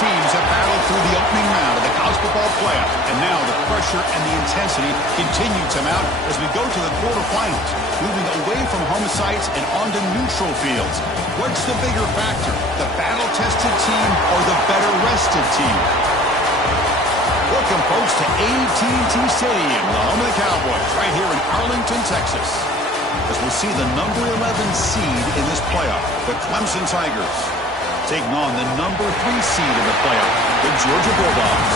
teams have battled through the opening round of the college football playoff, and now the pressure and the intensity continue to mount as we go to the quarterfinals, moving away from home sites and onto neutral fields. What's the bigger factor, the battle-tested team or the better-rested team? Welcome, folks, to AT&T Stadium, the home of the Cowboys, right here in Arlington, Texas, as we'll see the number 11 seed in this playoff, the Clemson Tigers, taking on the number 3 seed in the playoff, the Georgia Bulldogs.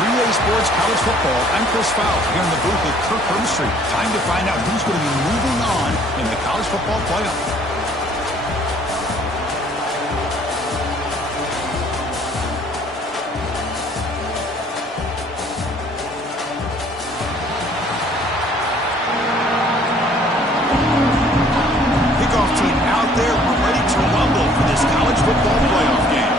Relay Sports College Football, I'm Chris Fowler, here in the booth with Kirk Herbstreit. Time to find out who's going to be moving on in the college football playoff. Football playoff game.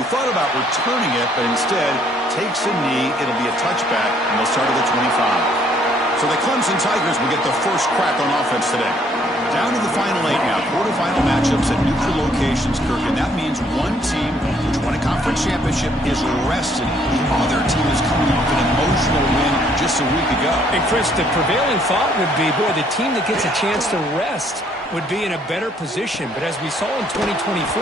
He thought about returning it, but instead takes a knee. It'll be a touchback, and they'll start at the 25. So the Clemson Tigers will get the first crack on offense today. Down to the final 8 now. Quarterfinal matchups at neutral locations, Kirk, and that means one team which won a conference championship is rested. The other team is coming off an emotional win just a week ago. And Chris, the prevailing thought would be, boy, the team that gets a chance to rest would be in a better position. But as we saw in 2024,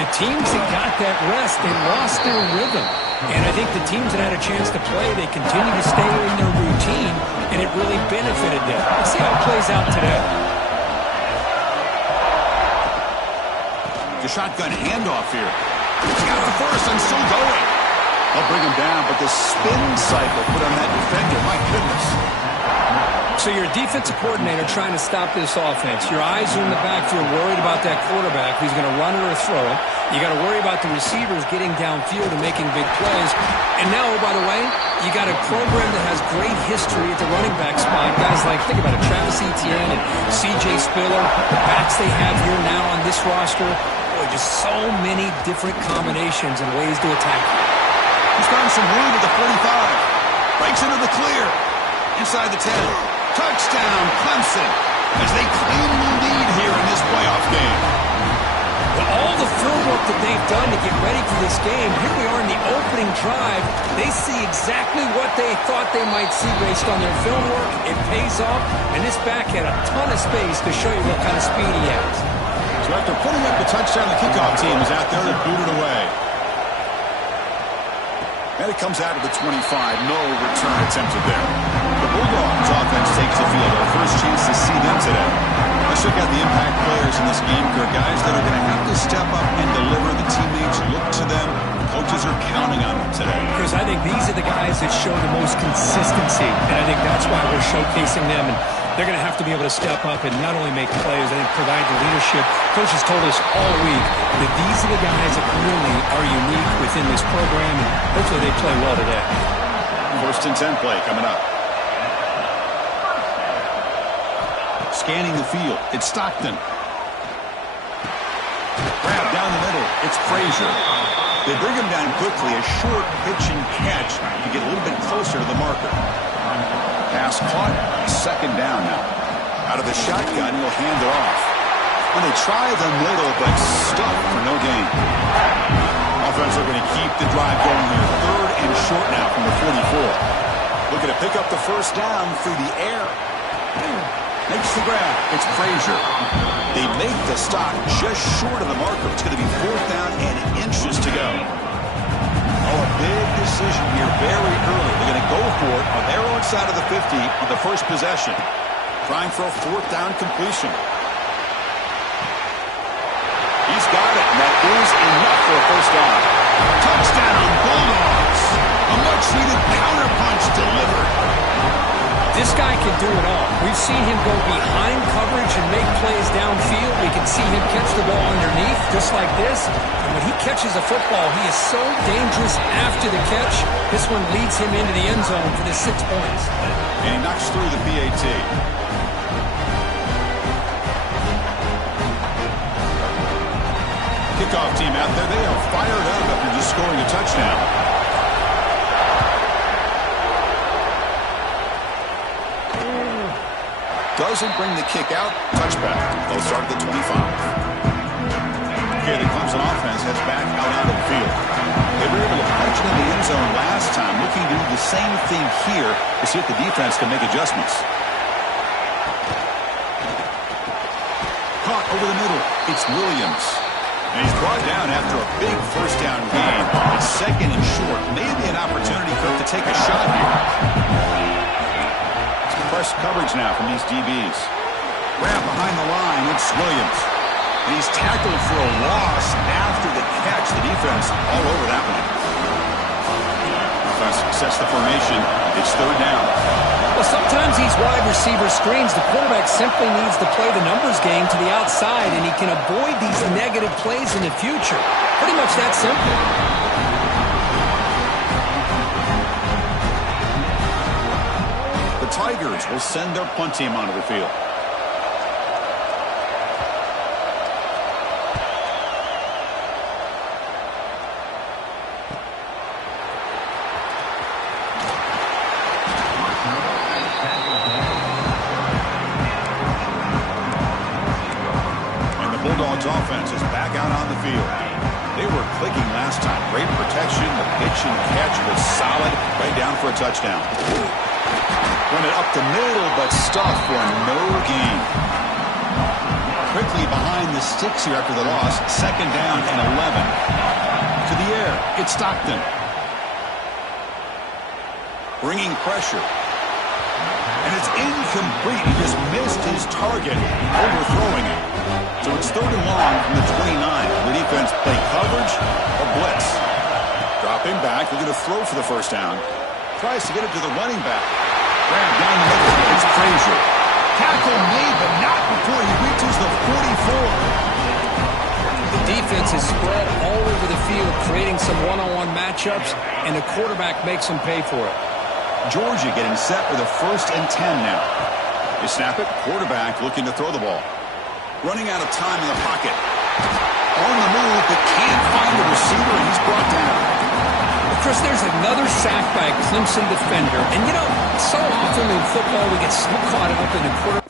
the teams that got that rest, they lost their rhythm. And I think the teams that had a chance to play, they continue to stay in their routine, and it really benefited them. Let's see how it plays out today. The shotgun handoff here. He's got the first and still going. They'll bring him down, but the spin cycle put on that defender, my goodness. So you're a defensive coordinator trying to stop this offense. Your eyes are in the backfield, worried about that quarterback who's going to run or throw it. You got to worry about the receivers getting downfield and making big plays. And now, oh, by the way, you got a program that has great history at the running back spot. Guys like, think about it, Travis Etienne and C.J. Spiller, the backs they have here now on this roster. Boy, just so many different combinations and ways to attack. He's found some room at the 45. Breaks into the clear. Inside the 10. Touchdown, Clemson, as they claim the lead here in this playoff game. With all the film work that they've done to get ready for this game, here we are in the opening drive. They see exactly what they thought they might see based on their film work. It pays off, and this back had a ton of space to show you what kind of speed he has. So after putting up the touchdown, the kickoff team is out there to boot it away. And it comes out of the 25. No return attempted there. The Bulldogs offense takes the field. Our first chance to see them today. Let's look at the impact players in this game, Kirk. Guys that are going to have to step up and deliver. The teammates look to them. The coaches are counting on them today. Chris, I think these are the guys that show the most consistency. And I think that's why we're showcasing them. And they're going to have to be able to step up and not only make plays, I think provide the leadership. Coach has told us all week that these are the guys that really are unique within this program, and hopefully they play well today. First and 10 play coming up. Scanning the field, it's Stockton. Grab down the middle, it's Frazier. They bring him down quickly, a short pitch and catch to get a little bit closer to the marker. Pass caught, second down now. Out of the shotgun, he'll hand it off. And they try the middle, but stuck for no gain. Offense are going to keep the drive going here. Third and short now from the 44. Looking to pick up the first down through the air. Makes the grab. It's Frazier. They make the stop just short of the marker. It's going to be fourth down and inches to go. Oh, a big decision here very early. They're going to go for it on their own side of the 50 on the first possession. Trying for a fourth down completion. He's got it, and that is enough for a first down. Touchdown, Bulldogs. A much-needed counterpunch delivered. This guy can do it all. We've seen him go behind coverage and make plays downfield. We can see him catch the ball underneath, just like this. And when he catches a football, he is so dangerous after the catch. This one leads him into the end zone for the 6 points. And he knocks through the PAT. Kickoff team out there. They are fired up after just scoring a touchdown. Does doesn't bring the kick out. Touchback. They'll start at the 25. Okay, the Clemson offense heads back out onto the field. They were able to punch it in the end zone last time, looking to do the same thing here to see if the defense can make adjustments. Caught over the middle. It's Williams. And he's brought down after a big first down gain. It's second and short. Maybe an opportunity for him to take a shot here. It's press coverage now from these DBs. Grab behind the line. It's Williams. And he's tackled for a loss after the catch. The defense all over that one. Offense sets the formation. It's third down. Well, sometimes these wide receiver screens, the quarterback simply needs to play the numbers game to the outside, and he can avoid these negative plays in the future. Pretty much that simple. The Tigers will send their punt team onto the field. Bulldogs offense is back out on the field. They were clicking last time. Great protection. The pitch and catch was solid. Right down for a touchdown. Run it up the middle, but stuffed for no gain. Quickly behind the sticks here after the loss. Second down and 11. To the air. It's Stockton. Bringing pressure. And it's incomplete. He just missed his target, overthrowing it. So it's third and long from the 29. The defense play coverage or blitz. Dropping back, looking to throw for the first down. Tries to get it to the running back. Grab down the middle. It's Frazier. Tackle made, but not before he reaches the 44. The defense is spread all over the field, creating some one-on-one matchups, and the quarterback makes them pay for it. Georgia getting set with a 1st and 10 now. They snap it. Quarterback looking to throw the ball. Running out of time in the pocket. On the move, but can't find the receiver, and he's brought down. Well, Chris, there's another sack by a Clemson defender. And, you know, so often in football we get so caught up in the quarterback.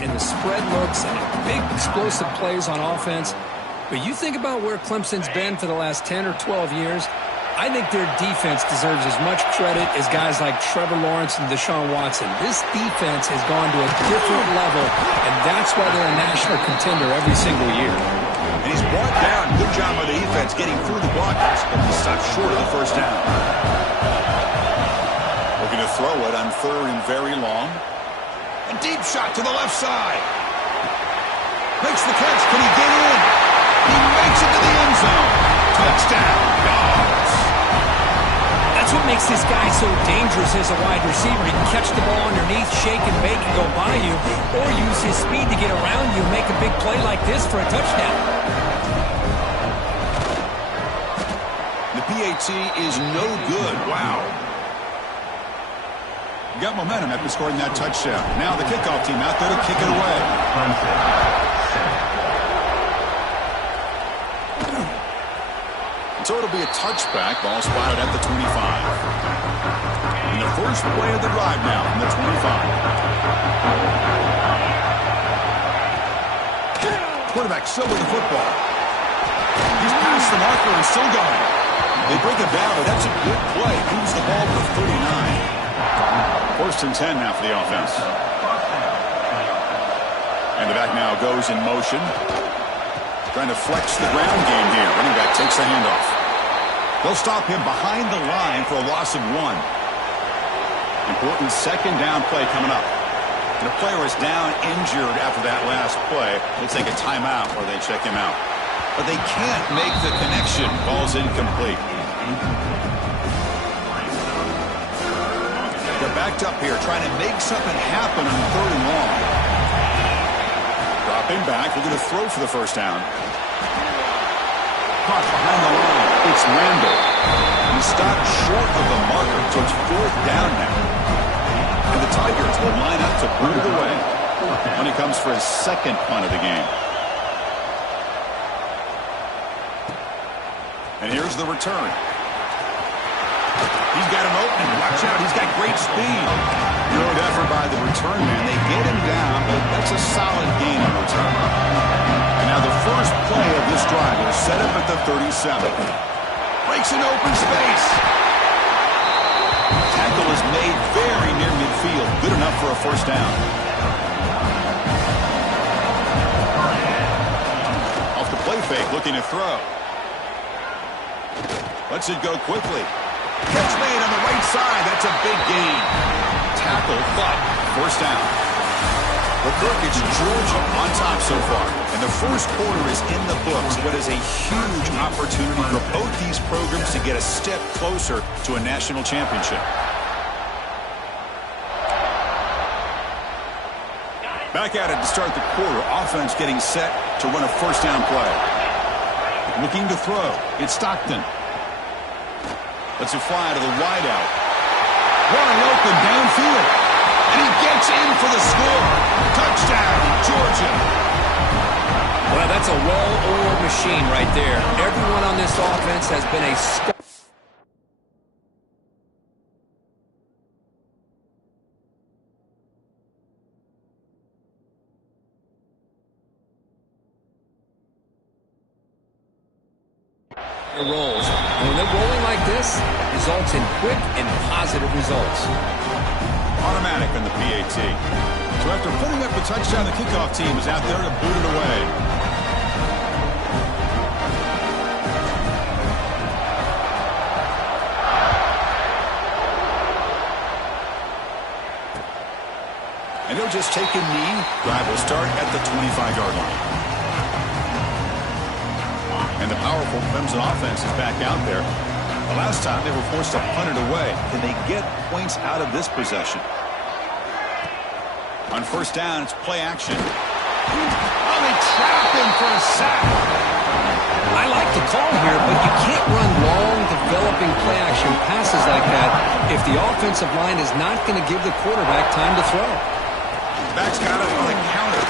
and the spread looks and big explosive plays on offense. But you think about where Clemson's been for the last 10 or 12 years, I think their defense deserves as much credit as guys like Trevor Lawrence and Deshaun Watson. This defense has gone to a different level, and that's why they're a national contender every single year. And he's brought down. Good job by the defense getting through the blockers, but he stopped short of the first down. Looking to throw it on 3rd and very long. A deep shot to the left side. Makes the catch. Can he get in? He makes it to the end zone. Touchdown, Dogs. That's what makes this guy so dangerous as a wide receiver. He can catch the ball underneath, shake and bake and go by you, or use his speed to get around you and make a big play like this for a touchdown. The PAT is no good. Wow. Got momentum after scoring that touchdown. Now the kickoff team out there to kick it away. So it'll be a touchback. Ball spotted at the 25. And the first play of the drive now from the 25. Quarterback still with the football. He's past the marker and still going. They break it down, but that's a good play. Moves the ball to the 39. 1st and 10 now for the offense. And the back now goes in motion. Trying to flex the ground game here. Running back takes the handoff. They'll stop him behind the line for a loss of 1. Important 2nd down play coming up. And a player is down injured after that last play. They take a timeout or they check him out. But they can't make the connection. Ball's incomplete. They're backed up here trying to make something happen on 3rd and long. Dropping back. We're going to throw for the first down. Caught behind the line. It's Randall. He stopped short of the marker, so it's 4th down now. And the Tigers will line up to boot it away when he comes for his 2nd punt of the game. And here's the return. He's got him open. Watch out. He's got great speed. Good effort by the return man. They get him down, but that's a solid gain on return. And now the first play of this drive is set up at the 37. Breaks an open space. Tackle is made very near midfield. Good enough for a first down. Off the play fake, looking to throw. Lets it go quickly. Catch made on the right side. That's a big gain. Tackle, but first down. Kirk, it's Georgia on top so far. And the first quarter is in the books. What is a huge opportunity for both these programs to get a step closer to a national championship. Back at it to start the quarter. Offense getting set to run a first down play. Looking to throw. It's Stockton. Lets it fly to the wideout. Wide open downfield. And he gets in for the score. Touchdown, Georgia. Well, that's a well-oiled machine right there. Everyone on this offense has been a star. Rolls. And when they're rolling like this, it results in quick and positive results. Automatic on the PAT. So after putting up a touchdown, the kickoff team is out there to boot it away. And he'll just take a knee. Drive will start at the 25-yard line. And the powerful Clemson offense is back out there. The last time they were forced to punt it away. Can they get points out of this possession? On first down, it's play action. Oh, they trap him for a sack. I like the call here, but you can't run long, developing play action passes like that if the offensive line is not going to give the quarterback time to throw. Back's got it on a counter.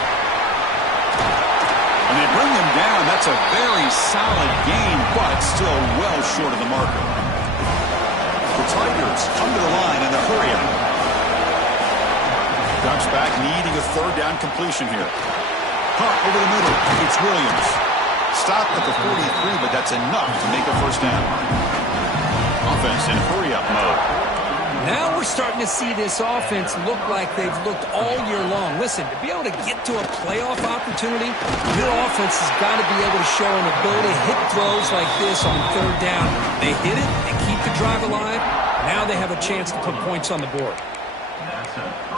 And they bring him down. That's a very solid gain, but still well short of the marker. The Tigers come to the line in a hurry-up. Ducks back, needing a third down completion here. Hunt over the middle. It's Williams. Stop at the 43, but that's enough to make a first down. Offense in hurry-up mode. Now we're starting to see this offense look like they've looked all year long. Listen, to be able to get to a playoff opportunity, your offense has got to be able to show an ability to hit throws like this on third down. They hit it, they keep the drive alive. Now they have a chance to put points on the board.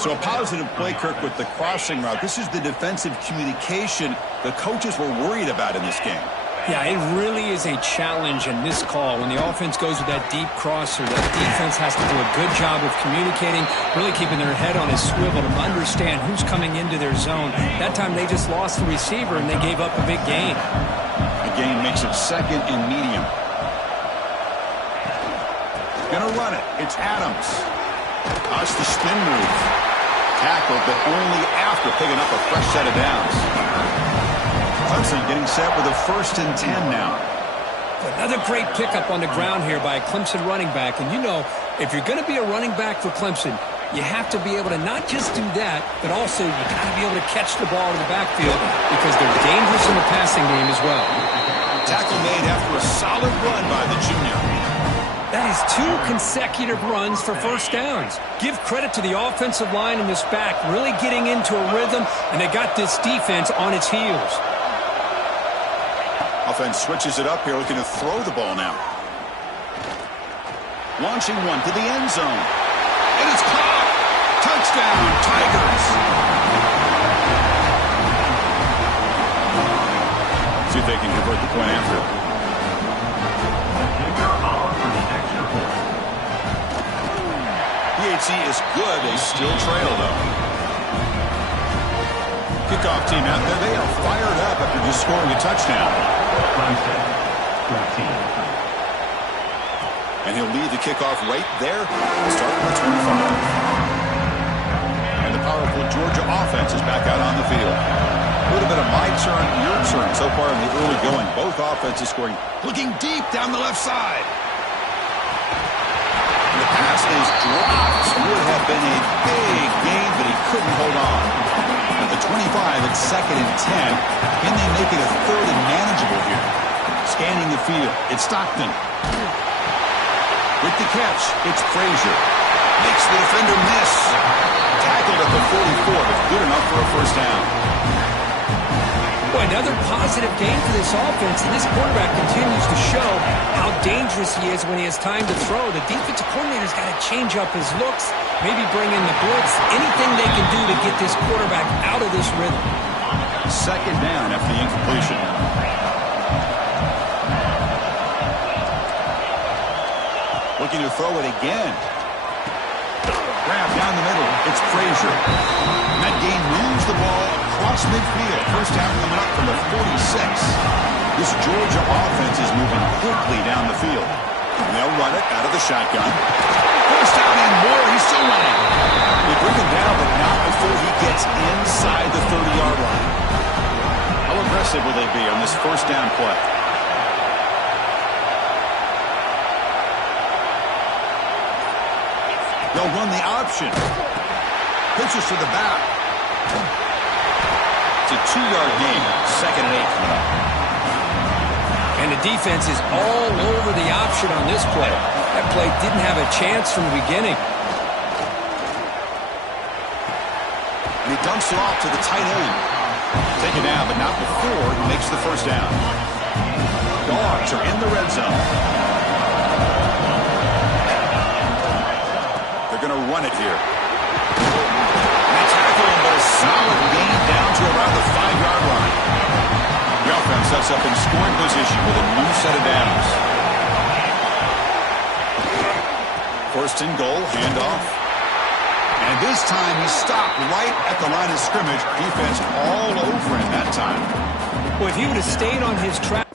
So a positive play, Kirk, with the crossing route. This is the defensive communication the coaches were worried about in this game. Yeah, it really is a challenge in this call. When the offense goes with that deep crosser, that defense has to do a good job of communicating, really keeping their head on a swivel to understand who's coming into their zone. That time they just lost the receiver and they gave up a big gain. The gain makes it second and medium. Gonna run it. It's Adams. That's the spin move. Tackled, but only after picking up a fresh set of downs. Clemson getting set with a 1st and 10 now. Another great pickup on the ground here by a Clemson running back. And you know, if you're going to be a running back for Clemson, you have to be able to not just do that, but also you got to be able to catch the ball in the backfield because they're dangerous in the passing game as well. Tackle made after a solid run by the junior. That is 2 consecutive runs for first downs. Give credit to the offensive line in this back, really getting into a rhythm, and they got this defense on its heels. Offense switches it up here, looking to throw the ball now. Launching one to the end zone. And it's caught. Touchdown, Tigers. See if they can convert the point after. PHC is good. They still trail, though. Kickoff team out there. They are fired up after just scoring a touchdown. And he'll lead the kickoff right there, starting at 25. And the powerful Georgia offense is back out on the field. A little bit of my turn, your turn so far in the early going. Both offenses scoring. Looking deep down the left side. The pass is dropped. Would have been a big gain, but he couldn't hold on. At the 25, it's 2nd and 10. Can they make it a 3rd and manageable here? Scanning the field, it's Stockton. With the catch, it's Frazier. Makes the defender miss. Tackled at the 44, but good enough for a first down. Boy, another positive game for this offense, and this quarterback continues to show how dangerous he is when he has time to throw. The defensive coordinator's got to change up his looks, maybe bring in the blitz, anything they can do to get this quarterback out of this rhythm. 2nd down after the incompletion. Looking to throw it again. Grab down the middle. It's Frazier. And that gain moves the ball across midfield. First down coming up from the 46. This Georgia offense is moving quickly down the field. And they'll run it out of the shotgun. First down and more. He's still running. They bring him down, but not before he gets inside the 30-yard line. How aggressive will they be on this first down play? They'll run the option. Pitches to the back. It's a 2-yard gain. 2nd and 8 coming up. And the defense is all over the option on this play. That play didn't have a chance from the beginning. And he dumps it off to the tight end. Take it down, but not before he makes the first down. Dogs are in the red zone. They're going to run it here. They tackle him, but a solid gain down to around the 5-yard line. The offense sets up in scoring position with a new set of downs. 1st and goal, handoff. And this time he stopped right at the line of scrimmage. Defense all over him that time. Well, if he would have stayed on his track.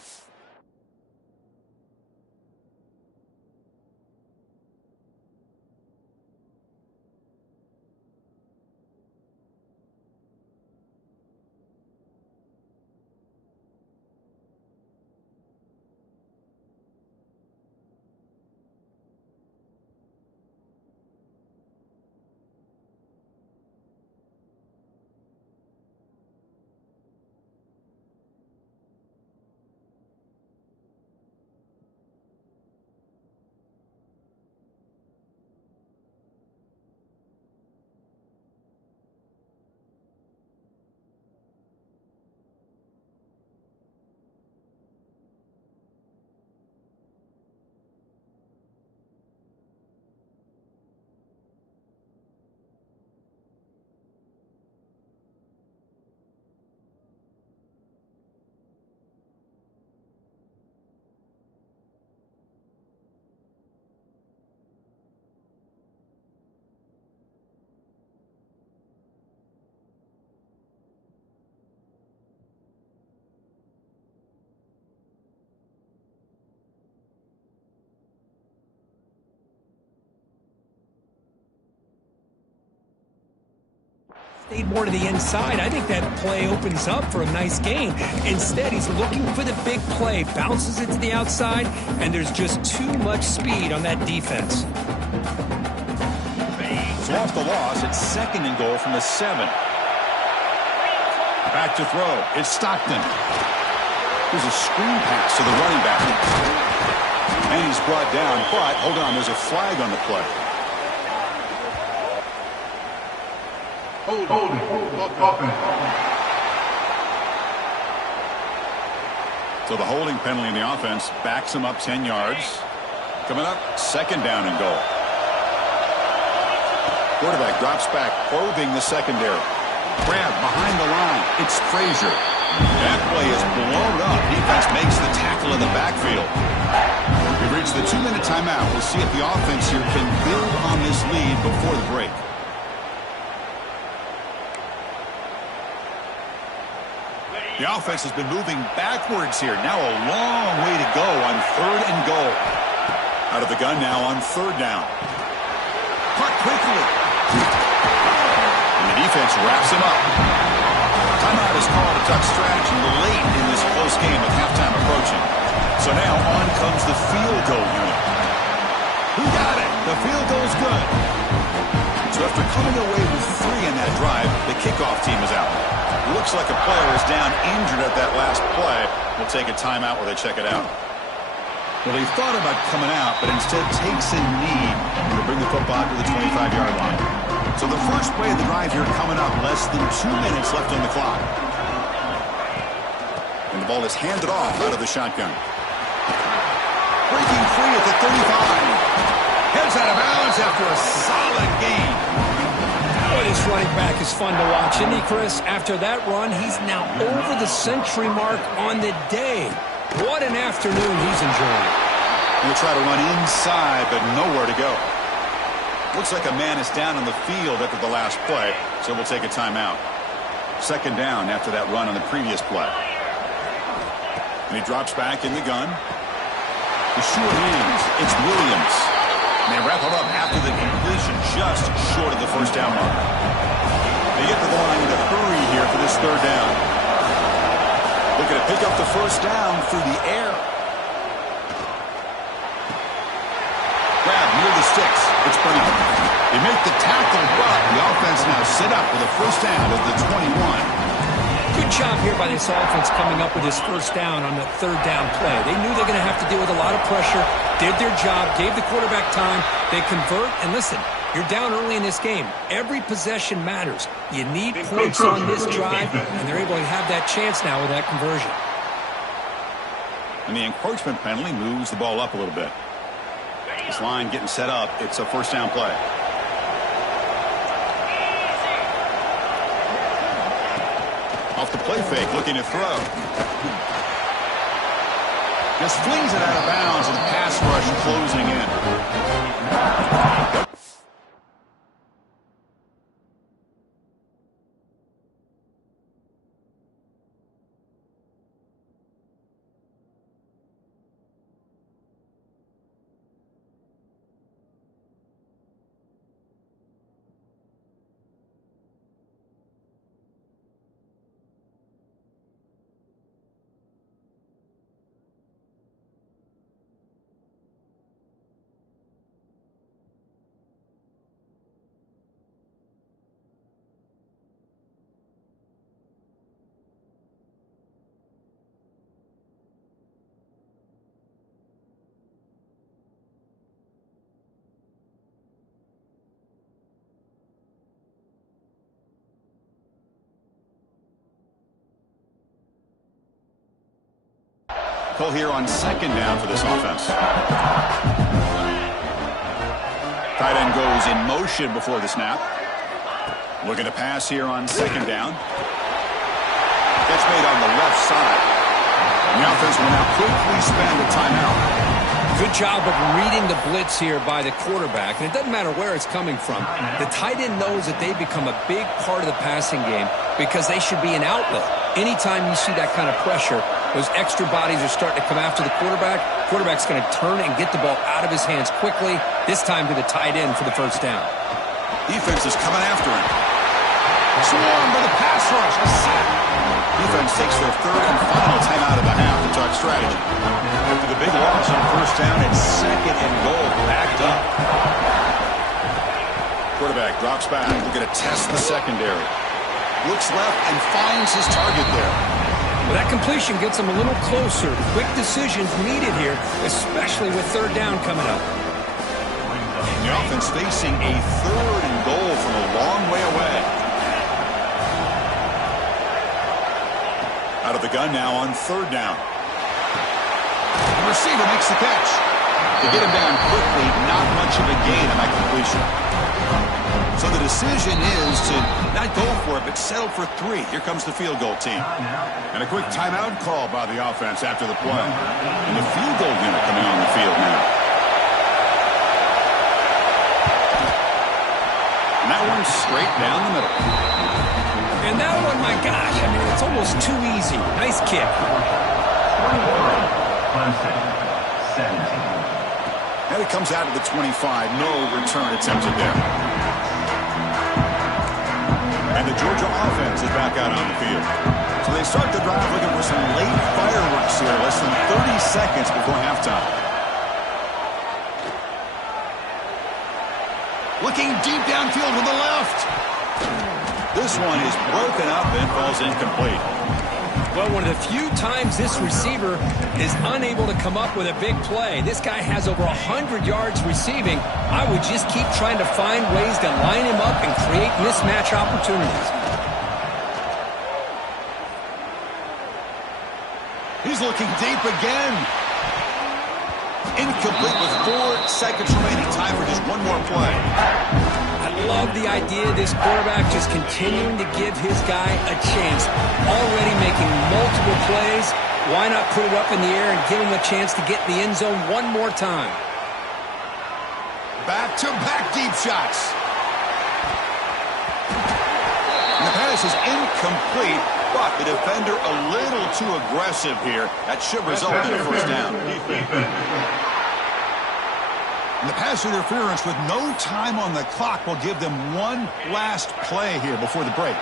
stayed more to the inside, I think that play opens up for a nice gain. Instead, he's looking for the big play, bounces it to the outside, and there's just too much speed on that defense. So off the loss, it's 2nd and goal from the 7. Back to throw. It's Stockton. There's a screen pass to the running back. And he's brought down, but hold on, there's a flag on the play. So the holding penalty in the offense backs him up 10 yards. Coming up, 2nd down and goal. Quarterback drops back, probing the secondary. Grab behind the line. It's Frazier. That play is blown up. Defense makes the tackle in the backfield. We've reached the 2-minute timeout. We'll see if the offense here can build on this lead before the break. The offense has been moving backwards here. Now a long way to go on 3rd and goal. Out of the gun now on 3rd down. Caught quickly. And the defense wraps him up. Timeout is called to duck strategy late in this close game with halftime approaching. So now on comes the field goal unit. Who got it? The field goal's good. So after coming away with 3 in that drive, the kickoff team is out. It looks like a player is down injured at that last play. We'll take a timeout where they check it out. Well, he thought about coming out, but instead takes a knee to bring the football to the 25-yard line. So the first play of the drive here coming up, less than 2 minutes left on the clock. And the ball is handed off out of the shotgun. Breaking free at the 35. Heads out of bounds after a solid gain. Boy, this running back is fun to watch, isn't he, Chris? After that run, he's now over the century mark on the day. What an afternoon he's enjoying. He'll try to run inside, but nowhere to go. Looks like a man is down on the field after the last play, so we'll take a timeout. 2nd down after that run on the previous play. And he drops back in the gun. The sure hands. It's Williams. And they wrap him up after the completion, just short of the 1st down mark. They get to the line in a hurry here for this 3rd down. Looking to pick up the 1st down through the air. Grab near the sticks. It's Burnett. They make the tackle, but the offense now set up with a 1st down at the 21. Good job here by this offense coming up with this 1st down on the 3rd down play. They knew they were going to have to deal with a lot of pressure, did their job, gave the quarterback time. They convert, and listen, you're down early in this game. Every possession matters. You need points on this drive, and they're able to have that chance now with that conversion. And the encroachment penalty moves the ball up a little bit. This line getting set up. It's a 1st down play. Off the play fake, looking to throw. Just flings it out of bounds, and the pass rush closing in. Call here on 2nd down for this offense. Tight end goes in motion before the snap. Looking to pass here on 2nd down. Catch made on the left side. The offense will now quickly spend a timeout. Good job of reading the blitz here by the quarterback, and it doesn't matter where it's coming from. The tight end knows that they become a big part of the passing game because they should be an outlet. Anytime you see that kind of pressure, those extra bodies are starting to come after the quarterback. Quarterback's going to turn and get the ball out of his hands quickly, this time to the tight end for the 1st down. Defense is coming after him. Swarmed by the pass rush. A sack. Defense takes their third and final timeout of the half to talk strategy. After the big loss on first down, it's second and goal, backed up. Quarterback drops back. We're going to test the secondary. Looks left and finds his target there. Well, that completion gets him a little closer. Quick decisions needed here, especially with third down coming up. The offense facing a third and goal from a long way away. Out of the gun now on third down. The receiver makes the catch. They get him down quickly, not much of a gain on that completion. So the decision is to not go for it, but settle for 3. Here comes the field goal team. And a quick timeout call by the offense after the play. And the field goal unit coming on the field now. And that one straight down the middle. And that one, my gosh, I mean, it's almost too easy. Nice kick. 17. And it comes out of the 25. No return attempted there. And the Georgia offense is back out on the field. So they start the drive looking for some late fireworks here, less than 30 seconds before halftime. Looking deep downfield to the left. This one is broken up and falls incomplete. Well, one of the few times this receiver is unable to come up with a big play. This guy has over 100 yards receiving. I would just keep trying to find ways to line him up and create mismatch opportunities. He's looking deep again. Incomplete with 4 seconds remaining. Time for just one more play. I love the idea of this quarterback just continuing to give his guy a chance. Already making multiple plays. Why not put it up in the air and give him a chance to get in the end zone one more time? Back-to-back deep shots. And the pass is incomplete, but the defender a little too aggressive here. That should result in a first down. And the pass interference with no time on the clock will give them one last play here before the break.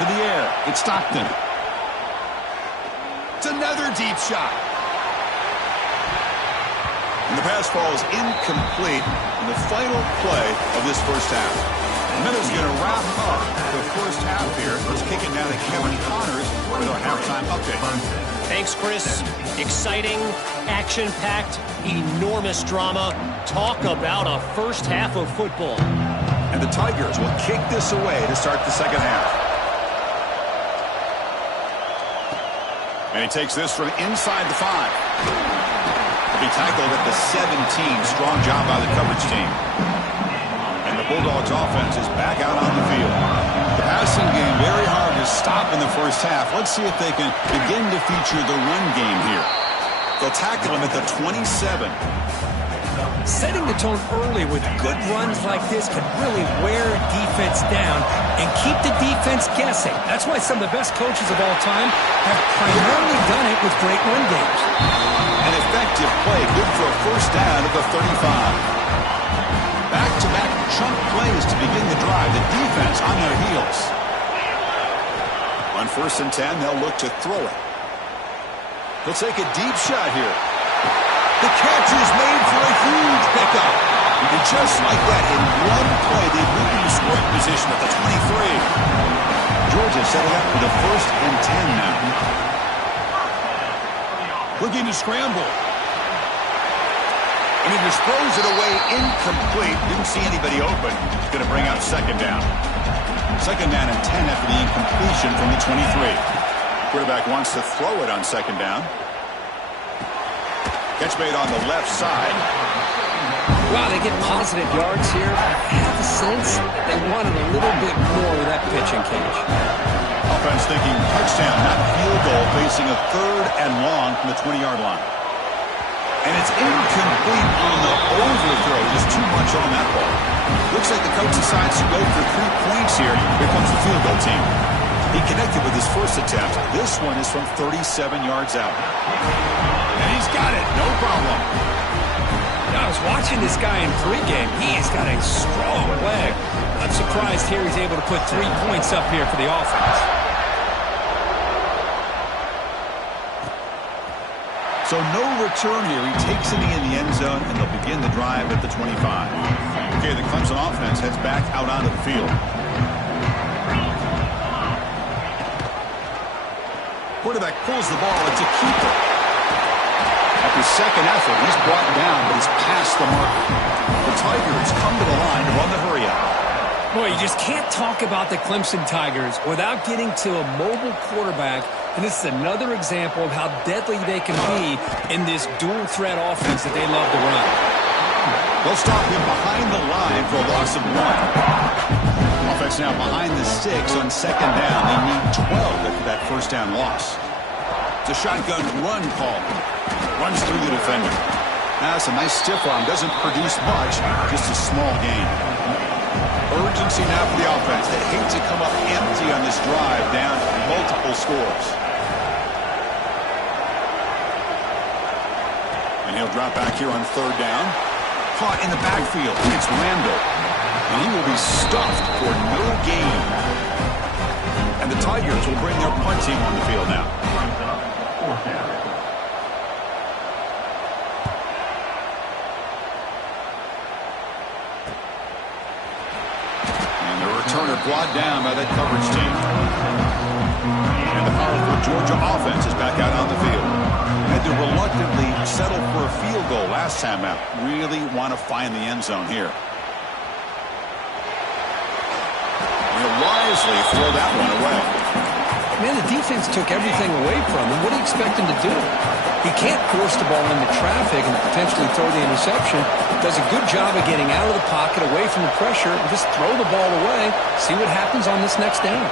To the air, it's Stockton. It's another deep shot. And the pass falls incomplete in the final play of this first half. Miller's going to wrap up the first half here. Let's kick it now to Kevin Connors with our halftime update. Thanks, Chris. Exciting, action-packed, enormous drama. Talk about a first half of football. And the Tigers will kick this away to start the second half. And he takes this from inside the 5. He'll be tackled at the 17. Strong job by the coverage team. And the Bulldogs offense is back out on the field. The passing game very hard to stop in the first half. Let's see if they can begin to feature the run game here. They'll tackle him at the 27. Setting the tone early with good runs like this can really wear a defense down and keep the defense guessing. That's why some of the best coaches of all time have primarily done it with great run games. An effective play, good for a first down at the 35. Back-to-back chunk plays to begin the drive. The defense on their heels. On 1st and 10, they'll look to throw it. He'll take a deep shot here. The catch is made for a huge pickup. And just like that, in one play, they move into scoring position at the 23. Georgia setting up for the 1st and 10 now. Looking to scramble. And he just throws it away incomplete. Didn't see anybody open. He's going to bring out second down. Second down and 10 after the incompletion from the 23. Quarterback wants to throw it on second down. Catch made on the left side. Wow, they get positive yards here. I have a sense that they wanted a little bit more with that pitching cage. Offense thinking touchdown, not field goal, facing a 3rd and long from the 20-yard line. And it's incomplete on the overthrow. Just too much on that ball. Looks like the coach decides to go for 3 points here. Here comes the field goal team. He connected with his first attempt. This one is from 37 yards out. And he's got it. No problem. That was watching this guy in pregame. He has got a strong leg. I'm surprised here he's able to put 3 points up here for the offense. So no return here. He takes it in the end zone, and they'll begin the drive at the 25. Okay, the Clemson offense heads back out onto the field. Quarterback pulls the ball. It's a keeper. At his second effort, he's brought down, but he's past the mark. The Tigers come to the line to run the hurry-up. Boy, you just can't talk about the Clemson Tigers without getting to a mobile quarterback, and this is another example of how deadly they can be in this dual-threat offense that they love to run. They'll stop him behind the line for a loss of 1. Offense now behind the 6 on second down. They need 12 after that first down loss. It's a shotgun run call. Runs through the defender. That's a nice stiff arm. Doesn't produce much, just a small gain. Urgency now for the offense. They hate to come up empty on this drive, down multiple scores. And he'll drop back here on third down. Caught in the backfield. It's Randall. And he will be stuffed for no gain. And the Tigers will bring their punt team on the field now. Turner brought down by that coverage team. And the powerful Georgia offense is back out on the field. Had to reluctantly settle for a field goal last time out. Really want to find the end zone here. He'll wisely throw that one away. Man, the defense took everything away from him. What do you expect him to do? He can't force the ball into traffic and potentially throw the interception. Does a good job of getting out of the pocket, away from the pressure, and just throw the ball away. See what happens on this next down.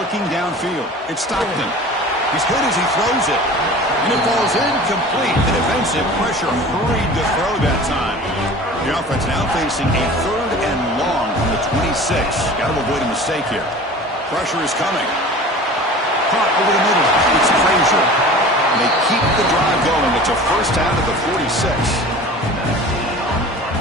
Looking downfield. It's Stockton. He's hit as he throws it. And it falls incomplete. The defensive pressure hurried to throw that time. The offense now facing a third and long from the 26. Got to avoid a mistake here. Pressure is coming. Caught over the middle. It's Frazier. And they keep the drive going. It's a first down at the 46.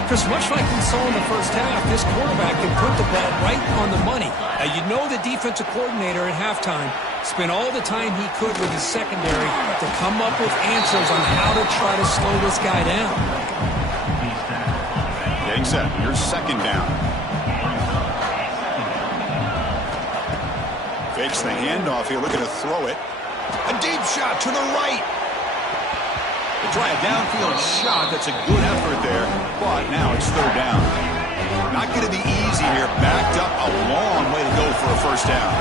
Chris, much like we saw in the first half, this quarterback can put the ball right on the money. Now, you know the defensive coordinator at halftime spent all the time he could with his secondary to come up with answers on how to try to slow this guy down. Getting set. Here's second down. Fakes the handoff here, looking to throw it. A deep shot to the right. They try a downfield shot. That's a good effort there, but now it's third down. Not going to be easy here. Backed up a long way to go for a first down.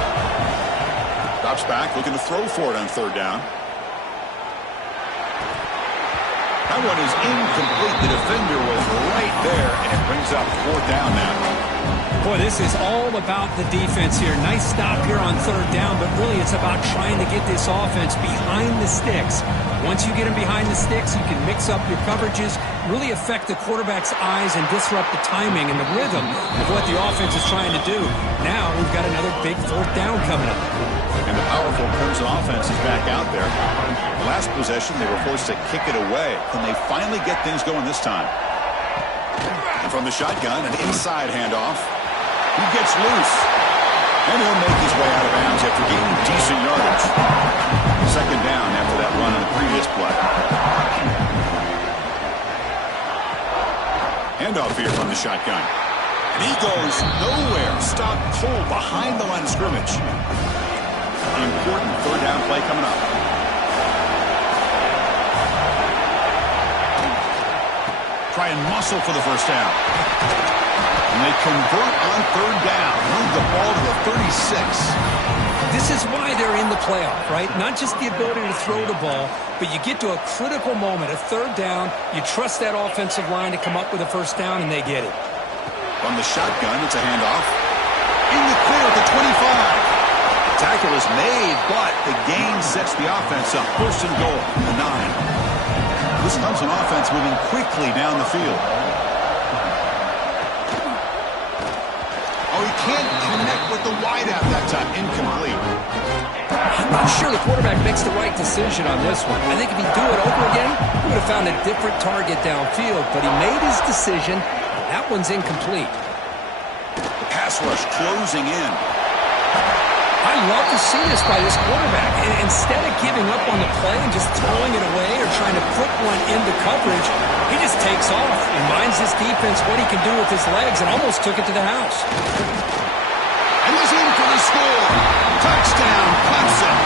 Drops back, looking to throw for it on third down. That one is incomplete. The defender was right there, and it brings up fourth down now. Boy, this is all about the defense here. Nice stop here on third down, but really it's about trying to get this offense behind the sticks. Once you get them behind the sticks, you can mix up your coverages, really affect the quarterback's eyes and disrupt the timing and the rhythm of what the offense is trying to do. Now we've got another big fourth down coming up. And the powerful Clemson offense is back out there. The last possession, they were forced to kick it away. Can they finally get things going this time? And from the shotgun, an inside handoff. He gets loose. And he'll make his way out of bounds after gaining decent yardage. Second down after that run on the previous play. Handoff here from the shotgun. And he goes nowhere. Stop cold behind the line of scrimmage. Important third down play coming up. Try and muscle for the first down. And they convert on third down. Move the ball to the 36. This is why they're in the playoff, right? Not just the ability to throw the ball, but you get to a critical moment, a third down. You trust that offensive line to come up with a first down, and they get it. From the shotgun, it's a handoff. In the clear at the 25. Tackle is made, but the gain sets the offense up. First and goal, the 9. This Clemson offense moving quickly down the field. Oh, he can't connect with the wideout that time. Incomplete. How Not sure the quarterback makes the right decision on this one. I think if he'd do it over again, he would have found a different target downfield, but he made his decision. That one's incomplete. The pass rush closing in. I love to see this by this quarterback. Instead of giving up on the play and just throwing it away or trying to put one into coverage, he just takes off, reminds his defense what he can do with his legs, and almost took it to the house. And he's in for the score. Touchdown, Clemson.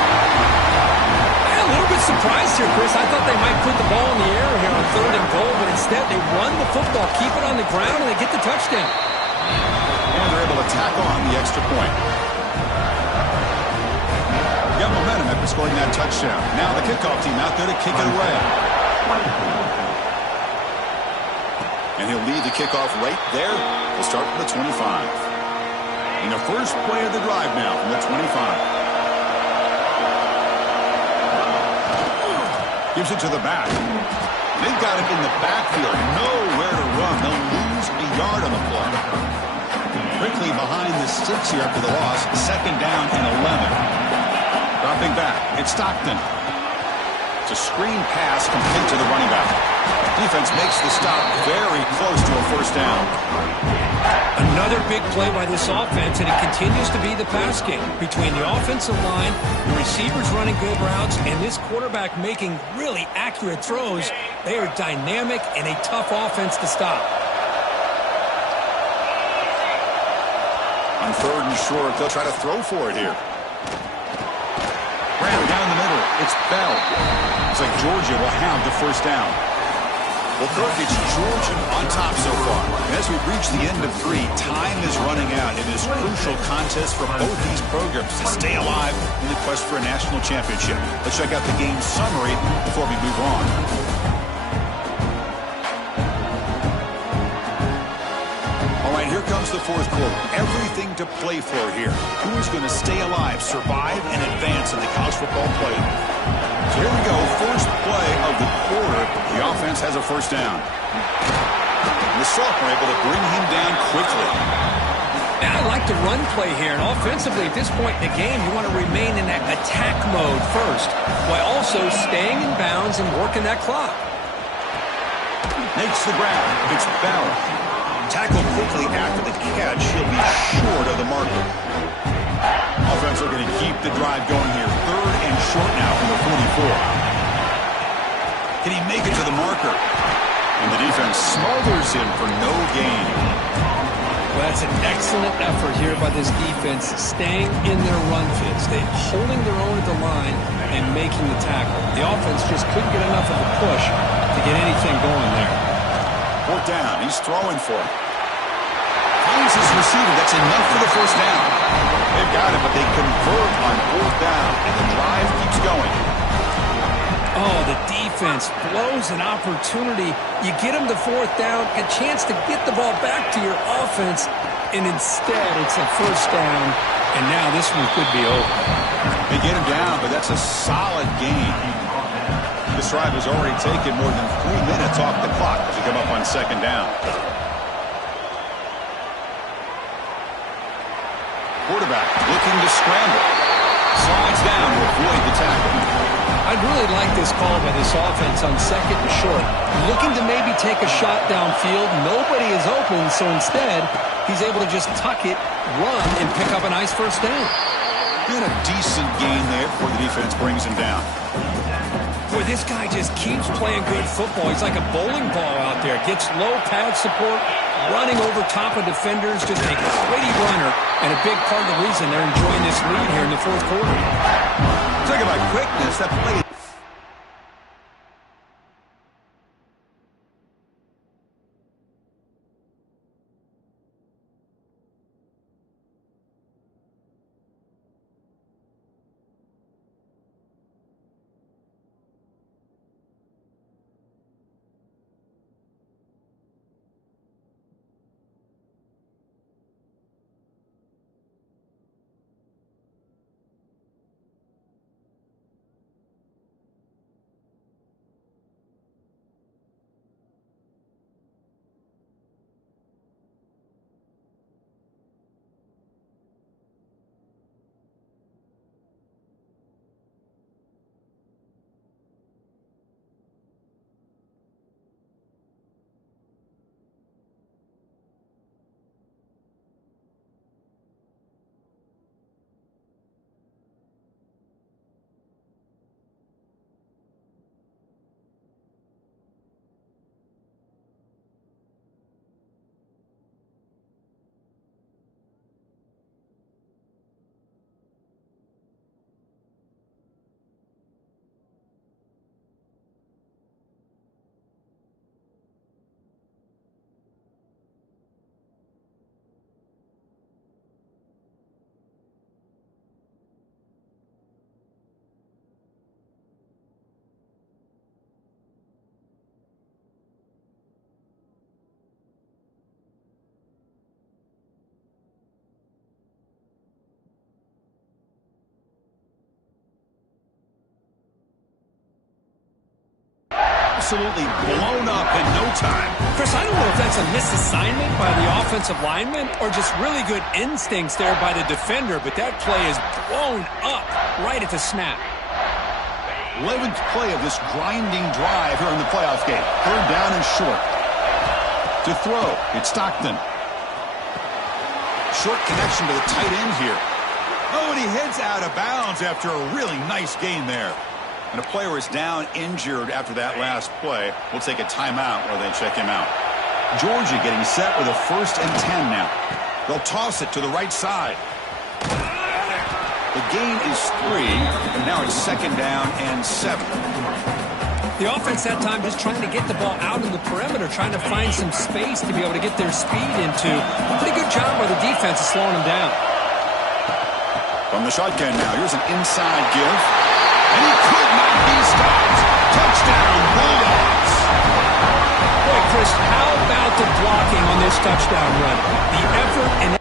I'm a little bit surprised here, Chris. I thought they might put the ball in the air here on 3rd and goal, but instead they run the football, keep it on the ground, and they get the touchdown. And they're able to tack on the extra point. Got momentum after scoring that touchdown. Now the kickoff team out there to kick it away. And he'll lead the kickoff right there. We'll start from the 25. In the first play of the drive now from the 25. Gives it to the back. They've got it in the backfield. Nowhere to run. They'll lose a yard on the play. Quickly behind the sticks here after the loss. 2nd down and 11. Dropping back, it's Stockton. It's a screen pass complete to the running back. Defense makes the stop very close to a 1st down. Another big play by this offense, and it continues to be the pass game. Between the offensive line, the receivers running good routes, and this quarterback making really accurate throws, they are dynamic and a tough offense to stop. On 3rd and short, they'll try to throw for it here. Brown down the middle. It's Bell. It's like Georgia will have the 1st down. Well, Kirk, it's Georgia on top so far. As we reach the end of 3, time is running out in this crucial contest for both these programs to stay alive in the quest for a national championship. Let's check out the game summary before we move on. All right, here comes the 4th quarter. Everything to play for here. Who is going to stay alive, survive, and advance in the college football playoff? So here we go, first play of the quarter. The offense has a 1st down. And the sophomore able to bring him down quickly. And I like the run play here. And offensively, at this point in the game, you want to remain in that attack mode first, while also staying in bounds and working that clock. Makes the grab. It's Bell. Tackled quickly after the catch. He'll be short of the marker. Offense looking to keep the drive going here. 3rd and short now from the 44. Can he make it to the marker? And the defense smothers him for no gain. Well, that's an excellent effort here by this defense, staying in their run fits. They're holding their own at the line and making the tackle. The offense just couldn't get enough of a push to get anything going there. 4th down. He's throwing for it. Finds his receiver. That's enough for the 1st down. They've got it, but they convert on 4th down, and the drive keeps going. Oh, the defense blows an opportunity. You get them to 4th down, a chance to get the ball back to your offense, and instead it's a 1st down, and now this one could be over. They get him down, but that's a solid gain. This drive has already taken more than 3 minutes off the clock as we come up on 2nd down. Quarterback looking to scramble. Slides down to avoid the tackle. I'd really like this call by this offense on 2nd and short. Looking to maybe take a shot downfield. Nobody is open, so instead, he's able to just tuck it, run, and pick up a nice 1st down. And a decent gain there before the defense brings him down. Boy, this guy just keeps playing good football. He's like a bowling ball out there. Gets low pad support, running over top of defenders, just a gritty runner, and a big part of the reason they're enjoying this lead here in the 4th quarter. Talk about quickness. That play absolutely blown up in no time. Chris, I don't know if that's a misassignment by the offensive lineman or just really good instincts there by the defender, but that play is blown up right at the snap. 11th play of this grinding drive here in the playoff game. Third down and short. To throw, it's Stockton. Short connection to the tight end here. Oh, and he heads out of bounds after a really nice gain there. And a player is down injured after that last play. We'll take a timeout while they check him out. Georgia getting set with a 1st and 10 now. They'll toss it to the right side. The gain is 3, and now it's 2nd down and 7. The offense that time just trying to get the ball out in the perimeter, trying to find some space to be able to get their speed into. A pretty good job by the defense of slowing them down. From the shotgun now, here's an inside give. And he could not be stopped. Touchdown, Bulldogs. Boy, Chris, how about the blocking on this touchdown run? The effort and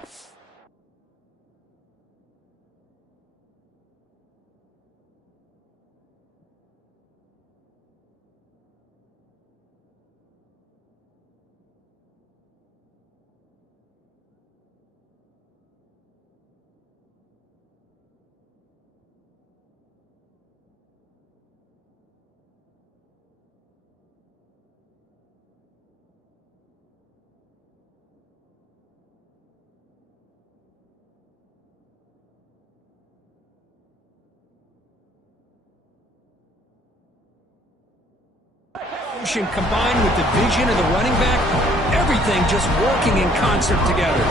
combined with the vision of the running back, everything just working in concert together.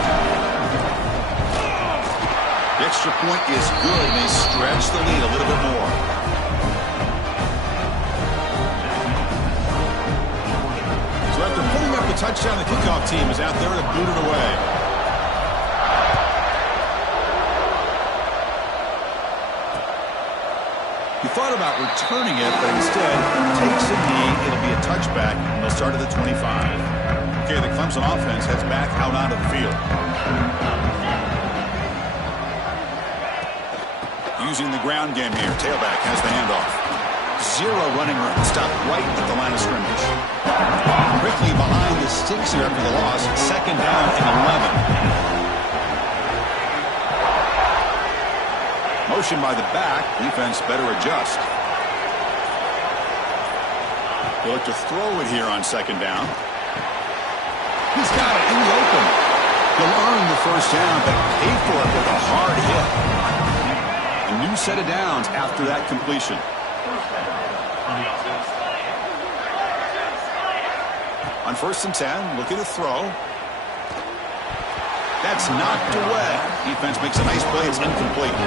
The extra point is good, and they stretch the lead a little bit more. So after pulling up the touchdown, the kickoff team is out there to boot it away. He thought about returning it, but instead takes a knee. It'll be a touchback, and they'll start at the 25. Okay, the Clemson offense heads back out onto the field. Using the ground game here. Tailback has the handoff. 0 running room. Stopped right at the line of scrimmage. Quickly behind the sticks here after the loss. 2nd down and 11. Motion by the back. Defense better adjust. They look to throw it here on 2nd down. He's got it in the open. He'll earn the 1st down, but pay for it with a hard hit. A new set of downs after that completion. On 1st and 10, look at the throw. That's knocked away. Defense makes a nice play. It's incomplete.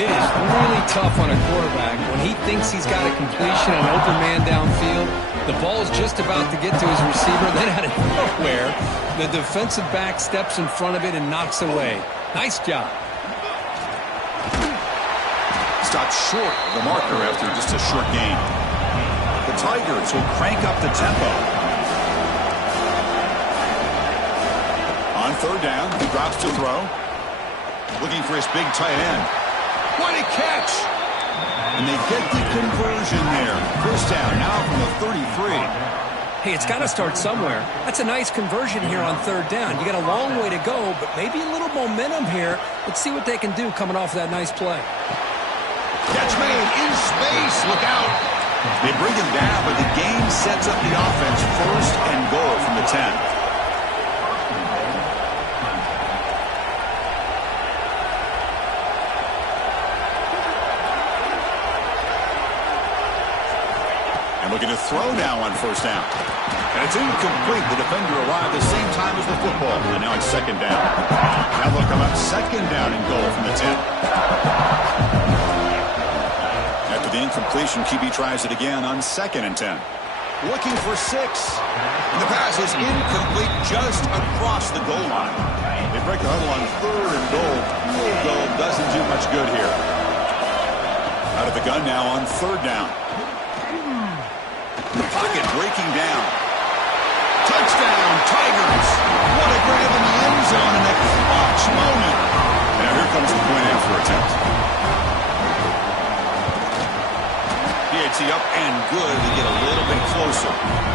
It is really tough on a quarterback when he thinks he's got a completion, an open man downfield. The ball is just about to get to his receiver. Then out of nowhere, the defensive back steps in front of it and knocks away. Nice job. Stopped short of the marker after just a short gain. The Tigers will crank up the tempo. On 3rd down, he drops to throw. Looking for his big tight end. What a catch! And they get the conversion there. 1st down now from the 33. Hey, it's got to start somewhere. That's a nice conversion here on 3rd down. You got a long way to go, but maybe a little momentum here. Let's see what they can do coming off that nice play. Catch made in space. Look out. They bring him down, but the game sets up the offense. 1st and goal from the 10. Looking to throw now on 1st down. And it's incomplete. The defender arrived the same time as the football. And now it's 2nd down. Now they'll come up 2nd down and goal from the 10. After the incompletion, QB tries it again on 2nd and 10. Looking for 6. And the pass is incomplete just across the goal line. They break the huddle on 3rd and goal. Field goal doesn't do much good here. Out of the gun now on 3rd down. Pocket breaking down. Touchdown, Tigers. What a grab in the end zone in that clutch moment. Now here comes the point after attempt. He They tee up and good to get a little bit closer.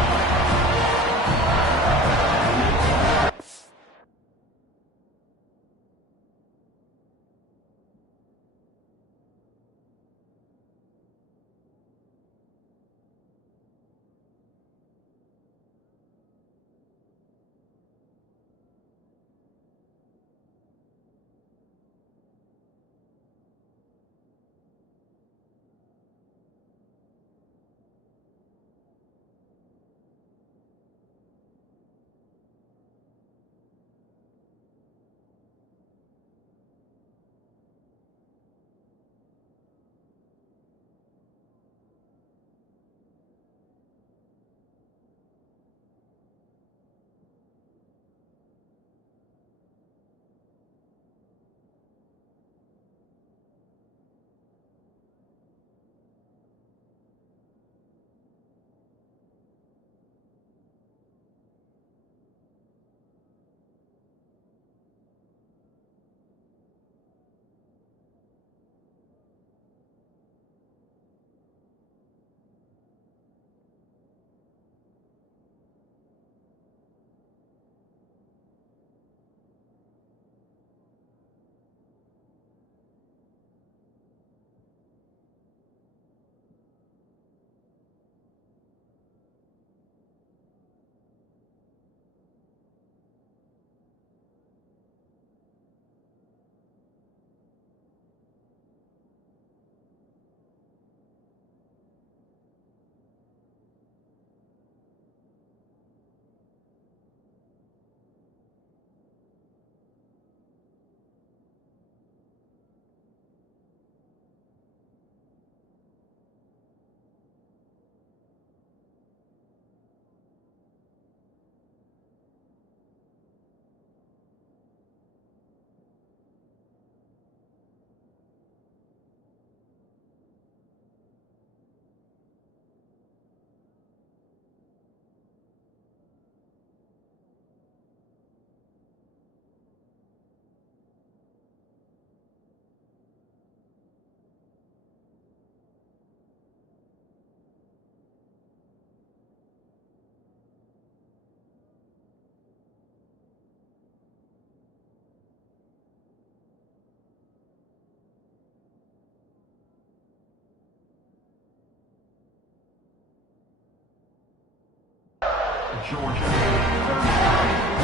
Georgia.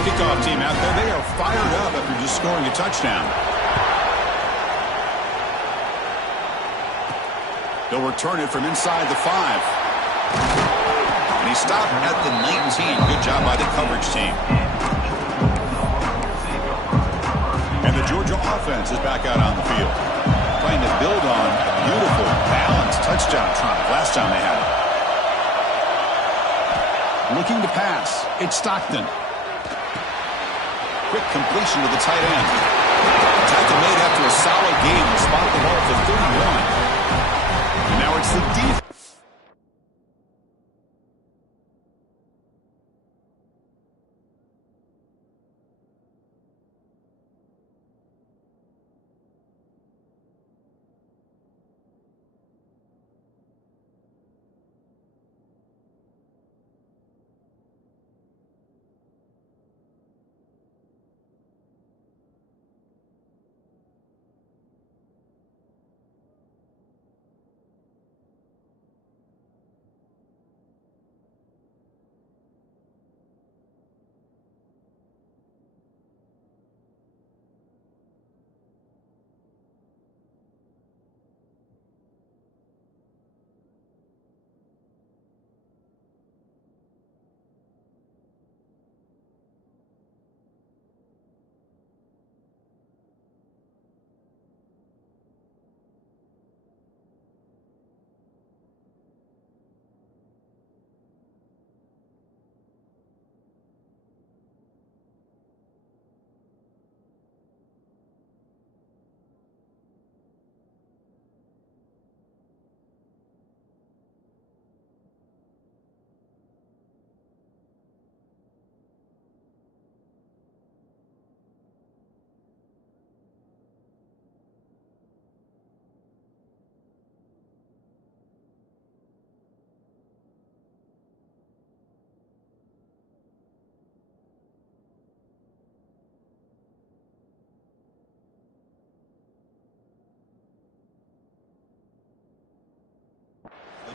Kickoff team out there. They are fired up after just scoring a touchdown. They'll return it from inside the 5. And he stopped at the 19. Good job by the coverage team. And the Georgia offense is back out on the field, trying to build on a beautiful, balanced touchdown drive last time they had it. Looking to pass. It's Stockton. Quick completion to the tight end. Tackle made after a solid game to spot the ball for 31. And now it's the defense.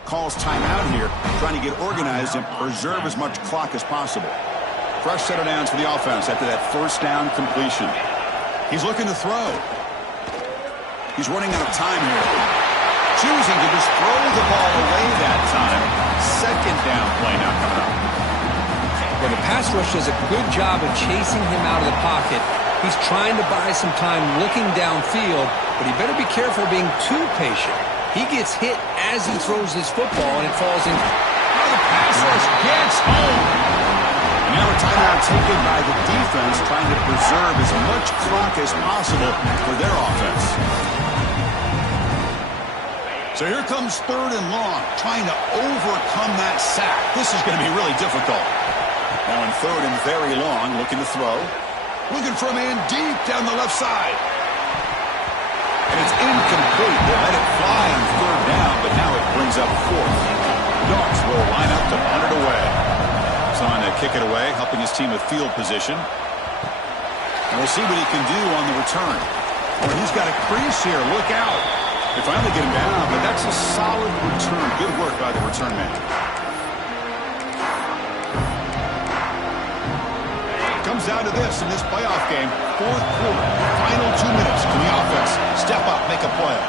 calls timeout here, trying to get organized and preserve as much clock as possible. Fresh set of downs for the offense after that first down completion. He's looking to throw. He's running out of time here. Choosing to just throw the ball away that time. Second down play now coming up. Well, the pass rush does a good job of chasing him out of the pocket. He's trying to buy some time looking downfield, but he better be careful being too patient. He gets hit as he throws this football, and it falls in. Oh, the pass rush gets home. And now a timeout taken by the defense, trying to preserve as much clock as possible for their offense. So here comes 3rd and long, trying to overcome that sack. This is going to be really difficult. Now in 3rd and very long, looking to throw. Looking for a man deep down the left side. And it's incomplete. They let it fly on 3rd down, but now it brings up 4th. Dogs will line up to punt it away. So on to kick it away, helping his team with field position. And we'll see what he can do on the return. Oh, he's got a crease here. Look out. They finally get him down, but that's a solid return. Good work by the return man. Comes down to this in this playoff game. 4th quarter, final 2 minutes. Can the offense step up, make a play?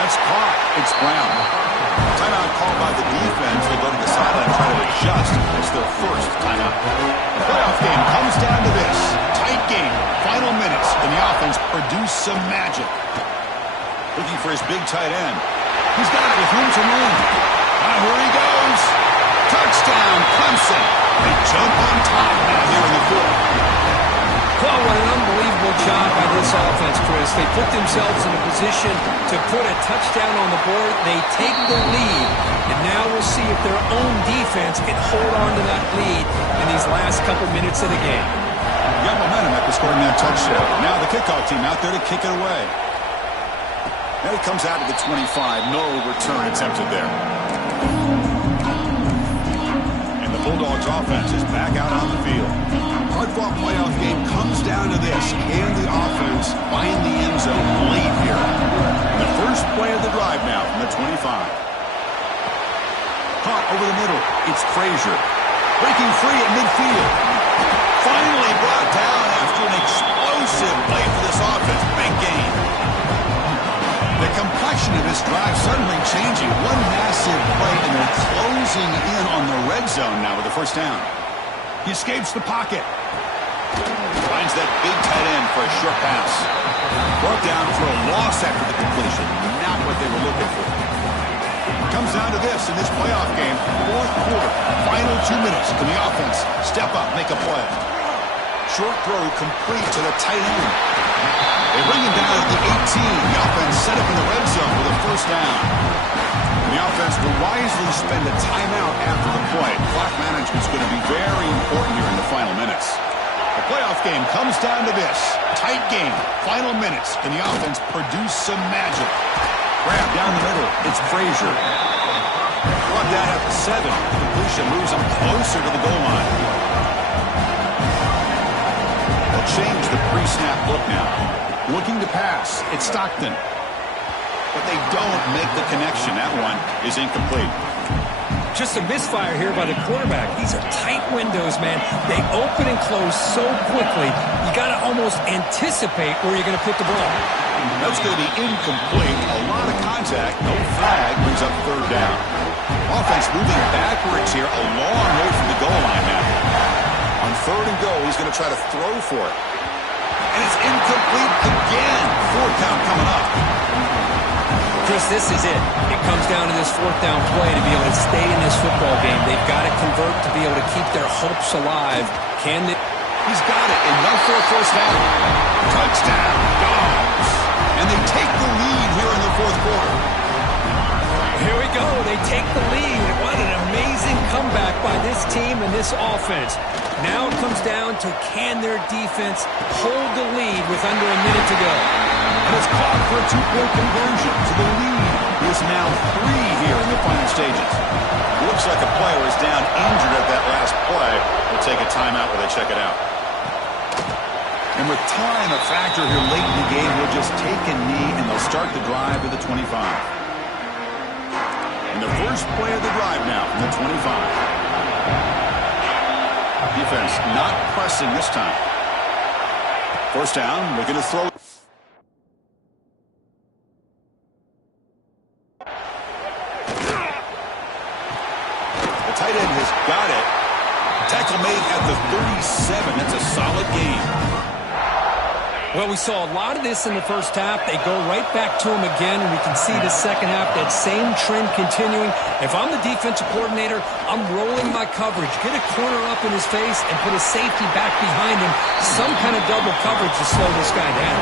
That's caught. It's Brown. Timeout called by the defense. They go to the sideline and try to adjust. It's their first timeout. The playoff game comes down to this. Tight game. Final minutes. Can the offense produce some magic? Looking for his big tight end. He's got it with room to run. Here he goes. Touchdown, Clemson. They jump on top now here in the 4th. Well, what an unbelievable job by this offense, Chris. They put themselves in a position to put a touchdown on the board. They take the lead, and now we'll see if their own defense can hold on to that lead in these last couple minutes of the game. Got momentum after scoring that touchdown. Now the kickoff team out there to kick it away. Now he comes out to the 25. No return attempted there. And the Bulldogs offense is back out on the field. Hard-fought playoff game comes down to this. Can the offense find the end zone late here? And the first play of the drive now from the 25. Caught over the middle. It's Frazier. Breaking free at midfield. Finally brought down after an explosive play for this offense. Big gain. The complexion of this drive suddenly changing. One massive play, and they're closing in on the red zone now with the first down. He escapes the pocket. Finds that big tight end for a short pass. Brought down for a loss after the completion. Not what they were looking for. Comes down to this in this playoff game. 4th quarter. Final 2 minutes. Can the offense step up, make a play? Short throw complete to the tight end. They bring him down at the 18. The offense set up in the red zone with a first down. And the offense will wisely spend a timeout after the play. Clock management is going to be very important here in the final minutes. The playoff game comes down to this. Tight game. Final minutes. Can the offense produce some magic? Grab down the middle. It's Frazier. Brought down at the 7. Completion moves him closer to the goal line. They'll change the pre-snap look now. Looking to pass. It's Stockton. But they don't make the connection. That one is incomplete. Just a misfire here by the quarterback. These are tight windows, man. They open and close so quickly. You got to almost anticipate where you're going to put the ball. That's going to be incomplete. A lot of contact. No flag. Brings up 3rd down. Offense moving backwards here. A long way from the goal line now. On 3rd and goal, he's going to try to throw for it. And it's incomplete again. 4th down coming up. Chris, this is it. It comes down to this 4th down play to be able to stay in this football game. They've got to convert to be able to keep their hopes alive. Can they? He's got it. Enough for a first down. Touchdown, Dogs. And they take the lead here in the 4th quarter. Here we go. They take the lead. What an amazing comeback by this team and this offense. Now it comes down to can their defense hold the lead with under a minute to go. And it's caught for a 2-point conversion. So the lead is now 3 here in the final stages. Looks like a player is down injured at that last play. We'll take a timeout while they check it out. And with time a factor here late in the game, we'll just take a knee and they'll start the drive at the 25. And the first play of the drive now from the 25. Defense not pressing this time. First down, looking to throw. The tight end has got it. Tackle made at the 37. That's a solid gain. Well, we saw a lot of this in the first half. They go right back to him again, and we can see the second half, that same trend continuing. If I'm the defensive coordinator, I'm rolling my coverage. Get a corner up in his face and put a safety back behind him. Some kind of double coverage to slow this guy down.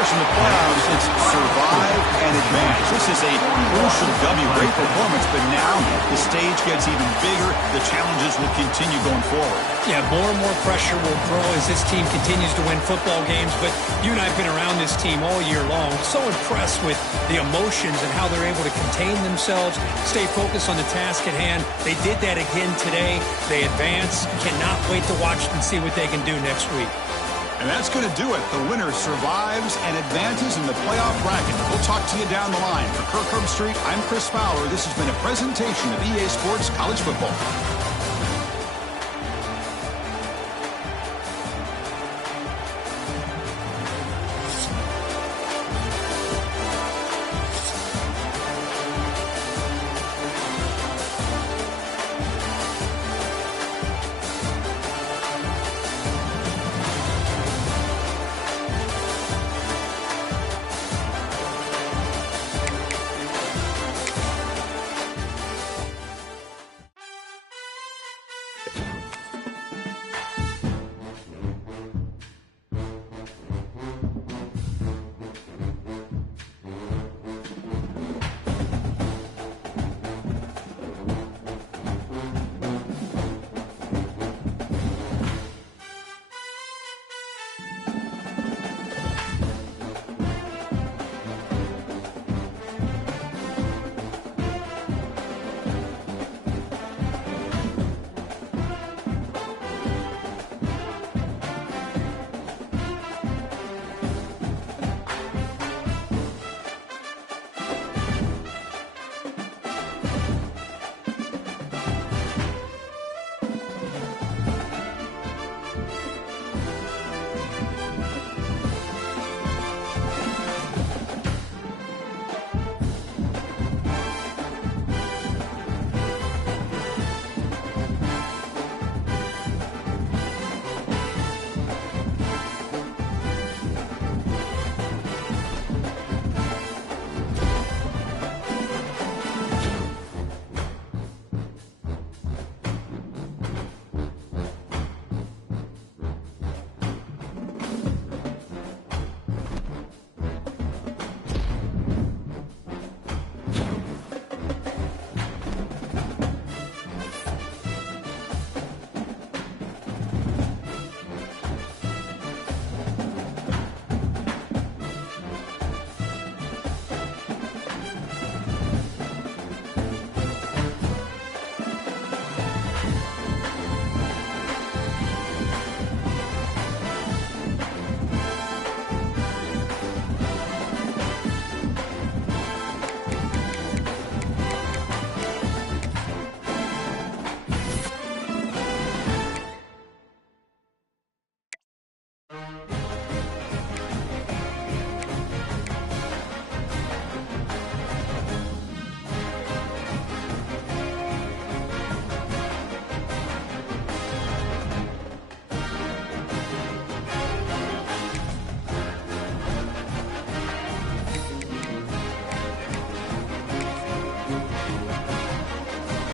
In the playoffs, it's survive and advance. This is a crucial W. Great performance, but now the stage gets even bigger. The challenges will continue going forward. Yeah, more and more pressure will grow as this team continues to win football games. But you and I have been around this team all year long. So impressed with the emotions and how they're able to contain themselves, stay focused on the task at hand. They did that again today. They advance. Cannot wait to watch and see what they can do next week. And that's going to do it. The winner survives and advances in the playoff bracket. We'll talk to you down the line. For Kirk Herbstreit, I'm Chris Fowler. This has been a presentation of EA Sports College Football.